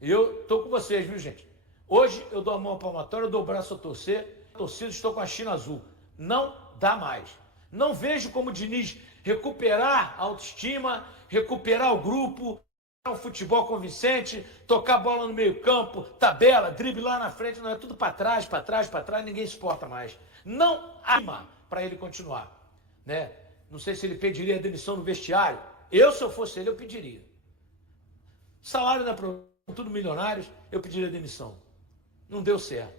E eu tô com vocês, viu, gente? Hoje eu dou a mão palmatória, eu dou o braço a torcer, torcido, estou com a China azul. Não dá mais. Não vejo como o Diniz recuperar a autoestima, recuperar o grupo, o futebol convincente, tocar a bola no meio campo, tabela, drible lá na frente, não é tudo para trás, para trás, para trás, ninguém suporta mais. Não há para ele continuar, né? Não sei se ele pediria a demissão no vestiário. Eu, se eu fosse ele, eu pediria. Salário da tudo milionários, eu pediria demissão. Não deu certo.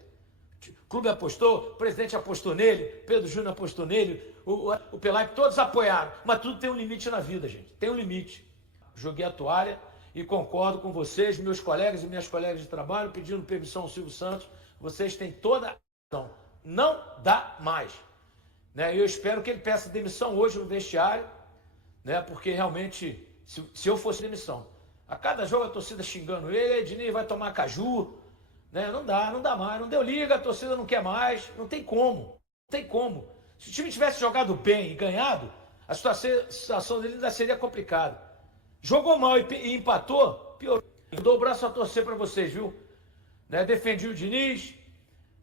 O clube apostou, o presidente apostou nele, Pedro Júnior apostou nele, o Pelaipe, todos apoiaram. Mas tudo tem um limite na vida, gente. Tem um limite. Joguei a toalha e concordo com vocês, meus colegas e minhas colegas de trabalho, pedindo permissão ao Silvio Santos. Vocês têm toda a razão. Não dá mais. Né? Eu espero que ele peça demissão hoje no vestiário, né? Porque realmente, se eu fosse demissão, a cada jogo a torcida xingando ele, Diniz vai tomar caju, né? Não dá mais, não deu liga, a torcida não quer mais, não tem como, não tem como. Se o time tivesse jogado bem e ganhado, a situação dele ainda seria complicada. Jogou mal e empatou, piorou. Eu dou o braço a torcer para vocês, viu? Né? Defendi o Diniz,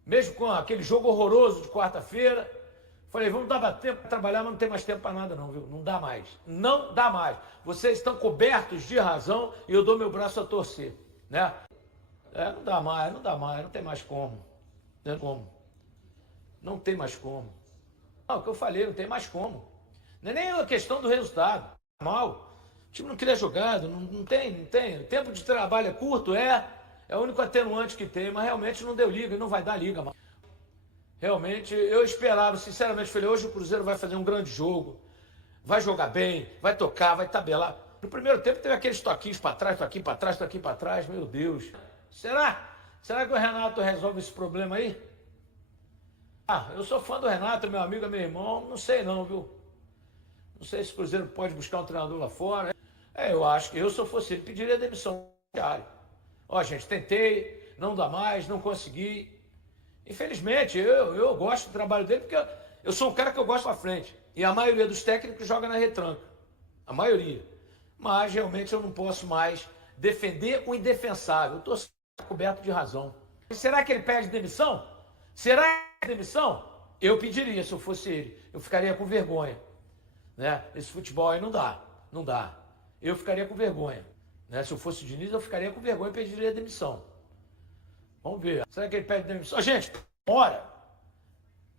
mesmo com aquele jogo horroroso de quarta-feira. Falei, vamos dar tempo para trabalhar, mas não tem mais tempo para nada não, viu? Não dá mais. Não dá mais. Vocês estão cobertos de razão e eu dou meu braço a torcer, né? Não dá mais, não tem mais como. Não tem como. Não tem mais como. Não, o que eu falei, não tem mais como. Não é nem a questão do resultado. Mal. O time não queria jogado, não tem. O tempo de trabalho é curto, é o único atenuante que tem, mas realmente não deu liga e não vai dar liga mais. Realmente, eu esperava, sinceramente, falei, hoje o Cruzeiro vai fazer um grande jogo, vai jogar bem, vai tocar, vai tabelar. No primeiro tempo teve aqueles toquinhos para trás, toquinho para trás, toquinho para trás, meu Deus. Será? Será que o Renato resolve esse problema aí? Eu sou fã do Renato, meu amigo, meu irmão, não sei não, viu? Não sei se o Cruzeiro pode buscar um treinador lá fora. Eu acho que eu, se eu fosse ele, pediria demissão diária. Ó, gente, tentei, não dá mais, não consegui. Infelizmente, eu gosto do trabalho dele porque eu sou um cara que eu gosto pra frente. E a maioria dos técnicos joga na retranca. A maioria. Mas realmente eu não posso mais defender o indefensável. Eu estou coberto de razão. Será que ele pede demissão? Será que é demissão? Eu pediria se eu fosse ele. Eu ficaria com vergonha. Né? Esse futebol aí não dá. Não dá. Eu ficaria com vergonha. Né? Se eu fosse o Diniz, eu ficaria com vergonha e pediria demissão. Vamos ver. Será que ele pede demissão? Gente, demora.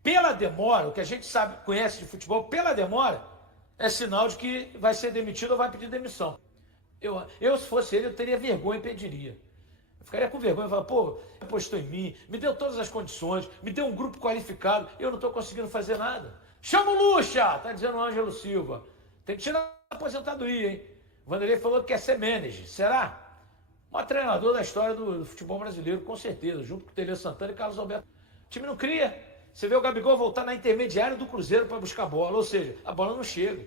Pela demora, o que a gente sabe, conhece de futebol, pela demora, é sinal de que vai ser demitido ou vai pedir demissão. Eu se fosse ele, eu teria vergonha e pediria. Eu ficaria com vergonha e falaria, pô, apostou em mim, me deu todas as condições, me deu um grupo qualificado, eu não estou conseguindo fazer nada. Chama o Lucha, tá dizendo o Ângelo Silva. Tem que tirar a aposentadoria, hein? O Vanderlei falou que quer ser manager. Será? O maior treinador da história do futebol brasileiro, com certeza, junto com o Tele Santana e Carlos Alberto. O time não cria. Você vê o Gabigol voltar na intermediária do Cruzeiro para buscar bola, ou seja, a bola não chega.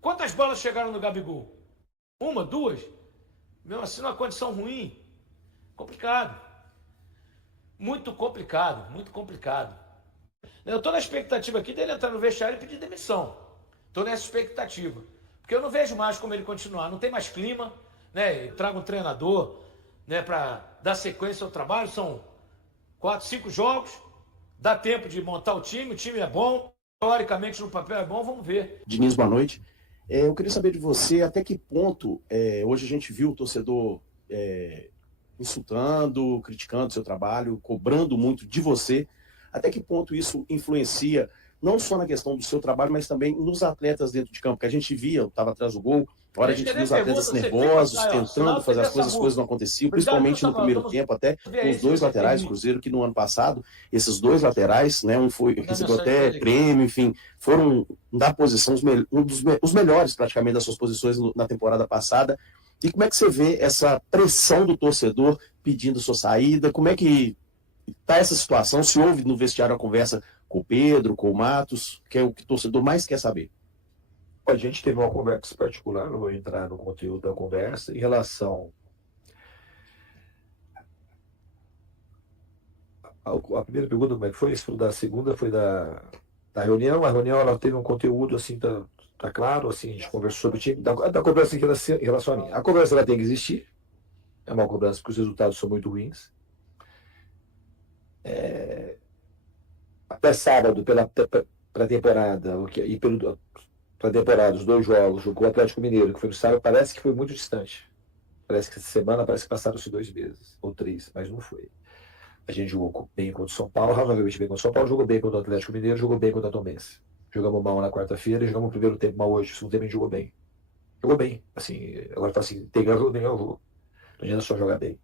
Quantas bolas chegaram no Gabigol? Uma, duas? Mesmo assim, numa condição ruim. Complicado. Muito complicado, muito complicado. Eu estou na expectativa aqui dele entrar no vestiário e pedir demissão. Estou nessa expectativa. Porque eu não vejo mais como ele continuar. Não tem mais clima, né? Traga um treinador, né, para dar sequência ao trabalho. São 4, 5 jogos. Dá tempo de montar o time é bom. Teoricamente, no papel é bom, vamos ver. Diniz, boa noite. Eu queria saber de você até que ponto, hoje a gente viu o torcedor insultando, criticando o seu trabalho, cobrando muito de você. Até que ponto isso influencia, não só na questão do seu trabalho, mas também nos atletas dentro de campo? Que a gente via, eu estava atrás do gol, a hora a gente via os atletas nervosos, tentando fazer as coisas não aconteciam, principalmente no primeiro tempo, até com os dois laterais do Cruzeiro, que no ano passado, esses dois laterais, né, recebeu até prêmio, enfim, foram da posição, os melhores praticamente das suas posições na temporada passada. E como é que você vê essa pressão do torcedor pedindo sua saída? Como é que está essa situação? Se houve no vestiário a conversa com o Pedro, com o Matos, que é o que o torcedor mais quer saber? A gente teve uma conversa particular, não vou entrar no conteúdo da conversa, em relação a primeira pergunta, como é que foi? Isso da segunda foi da reunião. A reunião ela teve um conteúdo assim, tá claro, assim, a gente conversou sobre o time, da conversa em relação a mim. A conversa ela tem que existir, É uma cobrança porque os resultados são muito ruins. Até sábado, pela temporada, e para a temporada, os 2 jogos, jogou o Atlético Mineiro, que foi no sábado, parece que foi muito distante. Parece que essa semana parece que passaram-se 2 meses, ou 3, mas não foi. A gente jogou bem contra o São Paulo, razoavelmente bem contra o São Paulo, jogou bem contra o Atlético Mineiro, jogou bem contra a Tombense. Jogamos mal na quarta-feira e jogamos o primeiro tempo mal hoje, o segundo tempo a gente jogou bem. Jogou bem, assim, agora tá assim, tem que ganhar o jogo. Não adianta só jogar bem.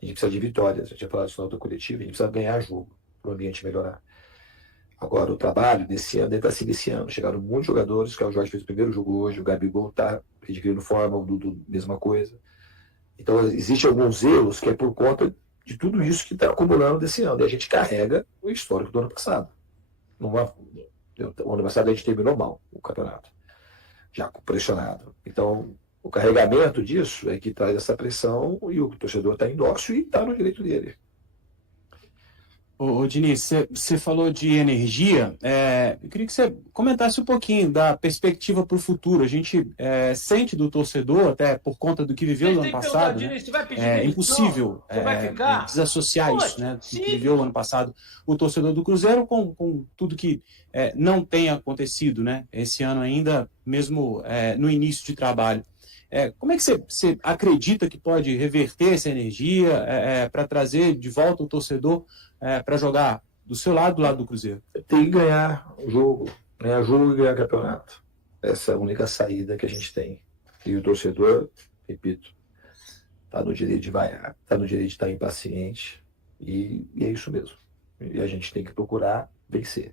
A gente precisa de vitórias, a gente tinha falado isso na outra coletiva, a gente precisa ganhar jogo para o ambiente melhorar. Agora, o trabalho desse ano, ele está se iniciando. Chegaram muitos jogadores, que o Jorge fez o primeiro jogo hoje, o Gabigol está adquirindo forma, o Dudu, mesma coisa. Então, existem alguns erros que é por conta de tudo isso que está acumulando desse ano. E a gente carrega o histórico do ano passado. O ano passado a gente terminou mal o campeonato, já pressionado. Então, o carregamento disso é que traz essa pressão e o torcedor está em dócil e está no direito dele. Ô, Diniz, você falou de energia, eu queria que você comentasse um pouquinho da perspectiva para o futuro. A gente sente do torcedor, até por conta do que viveu no ano passado, né? É impossível desassociar isso, né, do que viveu no ano passado o torcedor do Cruzeiro com tudo que não tem acontecido, né, esse ano ainda, mesmo no início de trabalho. Como é que você acredita que pode reverter essa energia para trazer de volta o torcedor para jogar do seu lado, do lado do Cruzeiro? Tem que ganhar o jogo, ganhar jogo e ganhar campeonato. Essa é a única saída que a gente tem. E o torcedor, repito, está no direito de vaiar, está no direito de estar impaciente, e é isso mesmo. E a gente tem que procurar vencer.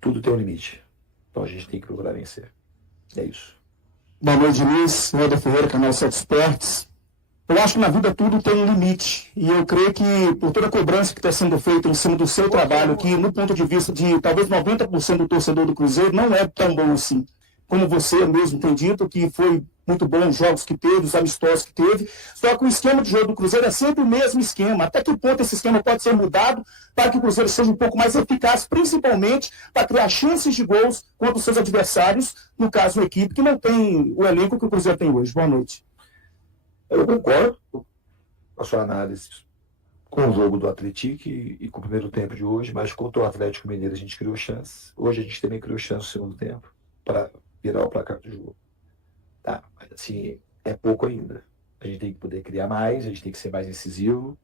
Tudo tem um limite. Então a gente tem que procurar vencer. É isso. Boa noite, Diniz. Helder Ferreira, canal 7 Esportes. Eu acho que na vida tudo tem um limite. E eu creio que por toda a cobrança que está sendo feita em cima do seu trabalho, que no ponto de vista de talvez 90% do torcedor do Cruzeiro não é tão bom assim. Como você mesmo tem dito, que foi muito bom os jogos que teve, os amistosos que teve. Só que o esquema de jogo do Cruzeiro é sempre o mesmo esquema. Até que ponto esse esquema pode ser mudado para que o Cruzeiro seja um pouco mais eficaz, principalmente para criar chances de gols contra os seus adversários, no caso, a equipe que não tem o elenco que o Cruzeiro tem hoje. Boa noite. Eu concordo com a sua análise com o jogo do Atlético e com o primeiro tempo de hoje, mas contra o Atlético Mineiro a gente criou chance. Hoje a gente também criou chance no segundo tempo para virar o placar do jogo. Tá, mas assim, é pouco ainda. A gente tem que poder criar mais, a gente tem que ser mais incisivo.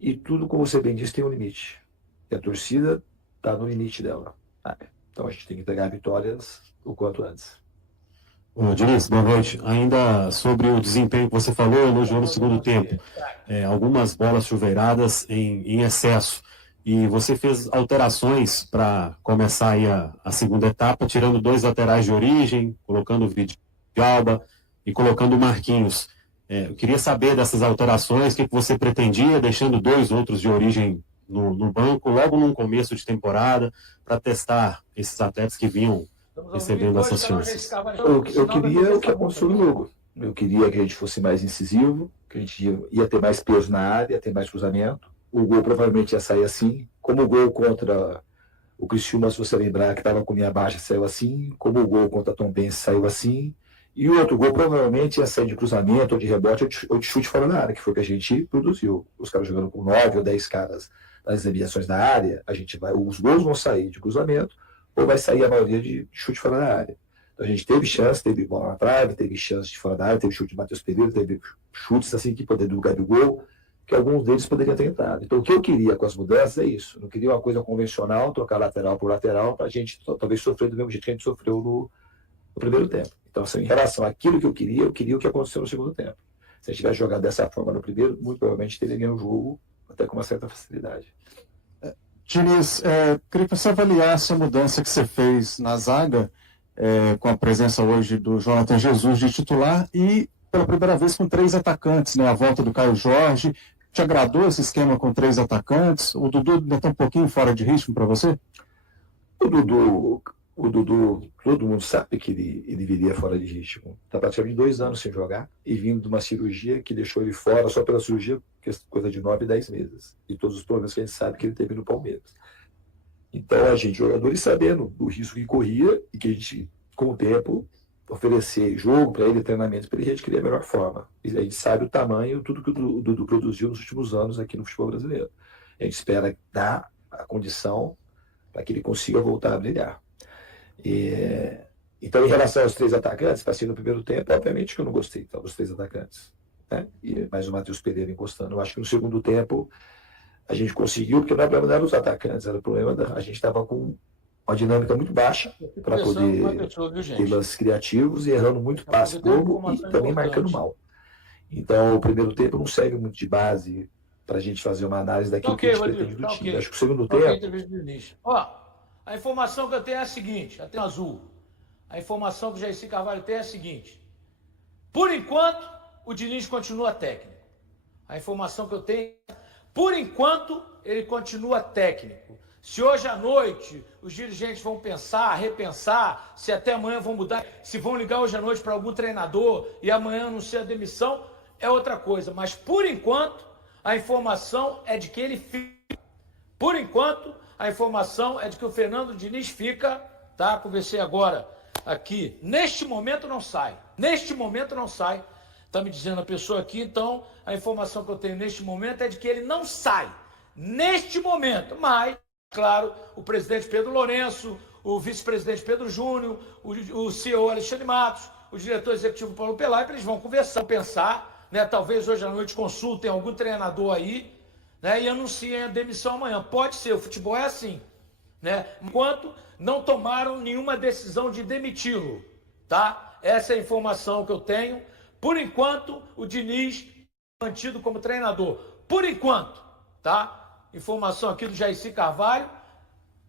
E tudo, como você bem disse, tem um limite. E a torcida está no limite dela. Então a gente tem que entregar vitórias o quanto antes. Ô, Diniz, boa noite. Ainda sobre o desempenho que você falou, elogiou no segundo tempo. Algumas bolas chuveiradas em excesso. E você fez alterações para começar aí a segunda etapa, tirando 2 laterais de origem, colocando o Vidalba e colocando o Marquinhos. Eu queria saber dessas alterações, o que você pretendia, deixando 2 outros de origem no banco, logo num começo de temporada, para testar esses atletas que vinham recebendo essas chances. Eu queria o que aconteceu no jogo. Eu queria que a gente fosse mais incisivo, que a gente ia ter mais peso na área, ia ter mais cruzamento. O gol provavelmente ia sair assim, como o gol contra o Criciúma, se você lembrar, que estava com linha baixa, saiu assim, como o gol contra a Tombense saiu assim, e o outro gol provavelmente ia sair de cruzamento, ou de rebote, ou de chute fora da área, que foi o que a gente produziu. Os caras jogando com 9 ou 10 caras nas desviações da área, os gols vão sair de cruzamento, ou vai sair a maioria de chute fora da área. Então a gente teve chance, teve bola na trave, teve chance de fora da área, teve chute de Matheus Pereira, teve chutes assim que poderia do Gabigol, que alguns deles poderiam ter entrado. Então o que eu queria com as mudanças é isso. Não queria uma coisa convencional, trocar lateral por lateral, para a gente talvez sofrer do mesmo jeito que a gente sofreu no primeiro tempo. Então, assim, em relação àquilo que eu queria o que aconteceu no segundo tempo. Se a gente tivesse jogado dessa forma no primeiro, muito provavelmente teria ganho o jogo até com uma certa facilidade. Diniz, queria que você avaliasse a mudança que você fez na zaga, com a presença hoje do Jonathan Jesus de titular e pela primeira vez com 3 atacantes, né? A volta do Caio Jorge. Te agradou esse esquema com 3 atacantes? O Dudu ainda está um pouquinho fora de ritmo para você? O Dudu, todo mundo sabe que ele viria fora de ritmo. Está praticamente 2 anos sem jogar e vindo de uma cirurgia que deixou ele fora só pela cirurgia, coisa de 9, 10 meses. E todos os problemas que a gente sabe que ele teve no Palmeiras. Então a gente, jogadores sabendo do risco que corria e que a gente, com o tempo, oferecer jogo para ele, treinamento para ele adquirir a melhor forma. E a gente sabe o tamanho, tudo que o Dudu produziu nos últimos anos aqui no futebol brasileiro. A gente espera dar a condição para que ele consiga voltar a brilhar. Então, em relação aos 3 atacantes, assim, no primeiro tempo, obviamente que eu não gostei dos 3 atacantes. Né? E mais o Matheus Pereira encostando. Eu acho que no segundo tempo a gente conseguiu, porque não era problema dos atacantes, era o problema a gente estava com uma dinâmica muito baixa para poder ter lances criativos e errando muito passe bobo e também marcando mal. Então, o primeiro tempo não serve muito de base para a gente fazer uma análise daquilo que a gente pretende do time. Acho que o segundo tempo... Ó, a informação que eu tenho é a seguinte, até azul. A informação que o Jaircy Carvalho tem é a seguinte. Por enquanto, o Diniz continua técnico. A informação que eu tenho, por enquanto, ele continua técnico. Se hoje à noite os dirigentes vão pensar, repensar, se até amanhã vão mudar, se vão ligar hoje à noite para algum treinador e amanhã anunciar a demissão, é outra coisa. Mas, por enquanto, a informação é de que ele fica. Por enquanto, a informação é de que o Fernando Diniz fica, tá? Conversei agora aqui. Neste momento não sai. Neste momento não sai. Tá me dizendo a pessoa aqui, então a informação que eu tenho neste momento é de que ele não sai. Neste momento, mas, claro, o presidente Pedro Lourenço, o vice-presidente Pedro Júnior, o CEO Alexandre Matos, o diretor executivo Paulo Pelaipe, eles vão conversar, pensar, né? Talvez hoje à noite consultem algum treinador aí, né? E anunciem a demissão amanhã. Pode ser, o futebol é assim, né? Enquanto não tomaram nenhuma decisão de demiti-lo, tá? Essa é a informação que eu tenho. Por enquanto, o Diniz mantido como treinador. Por enquanto, tá? Informação aqui do Jaircy Carvalho.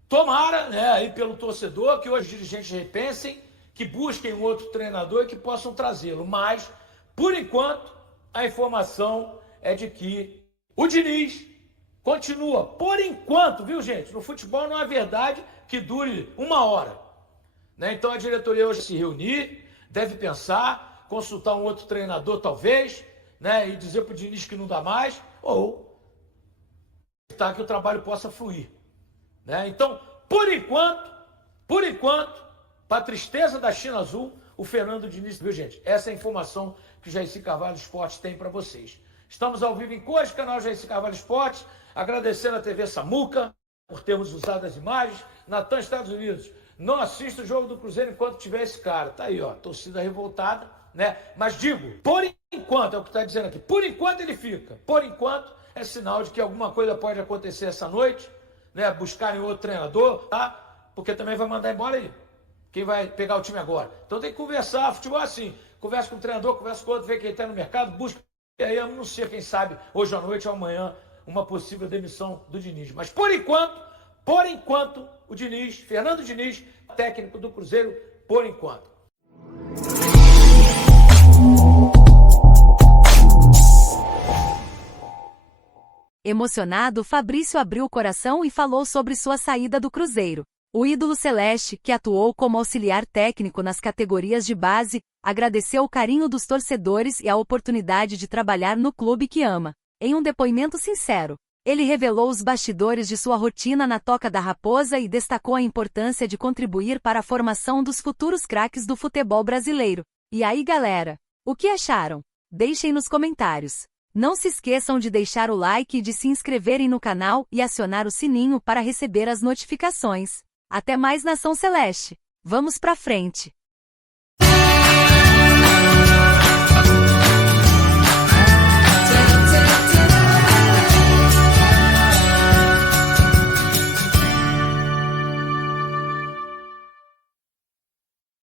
Tomara, né, aí pelo torcedor, que hoje os dirigentes repensem, que busquem um outro treinador e que possam trazê-lo. Mas, por enquanto, a informação é de que o Diniz continua. Por enquanto, viu, gente? No futebol não é verdade que dure 1 hora. Né? Então, a diretoria hoje se reunir, deve pensar, consultar um outro treinador, talvez, né, e dizer para o Diniz que não dá mais, ou tá, que o trabalho possa fluir. Né? Então, por enquanto, para a tristeza da China Azul, o Fernando Diniz, viu, gente? Essa é a informação que o Jaircy Carvalho Esportes tem para vocês. Estamos ao vivo em cores, canal Jaircy Carvalho Esportes, agradecendo a TV Samuca por termos usado as imagens. Natan, Estados Unidos, não assista o jogo do Cruzeiro enquanto tiver esse cara. Tá aí, ó, torcida revoltada, né? Mas digo, por enquanto, é o que está dizendo aqui, por enquanto ele fica. Por enquanto, é sinal de que alguma coisa pode acontecer essa noite, né? Buscarem outro treinador, tá? Porque também vai mandar embora aí. Quem vai pegar o time agora? Então tem que conversar, futebol é assim. Conversa com o treinador, conversa com o outro, vê quem está no mercado, busca. E aí anuncia, quem sabe, hoje à noite ou amanhã, uma possível demissão do Diniz. Mas por enquanto, o Diniz, Fernando Diniz, técnico do Cruzeiro, por enquanto. Emocionado, Fabrício abriu o coração e falou sobre sua saída do Cruzeiro. O ídolo celeste, que atuou como auxiliar técnico nas categorias de base, agradeceu o carinho dos torcedores e a oportunidade de trabalhar no clube que ama. Em um depoimento sincero, ele revelou os bastidores de sua rotina na Toca da Raposa e destacou a importância de contribuir para a formação dos futuros craques do futebol brasileiro. E aí, galera? O que acharam? Deixem nos comentários. Não se esqueçam de deixar o like e de se inscreverem no canal e acionar o sininho para receber as notificações. Até mais, Nação Celeste! Vamos pra frente!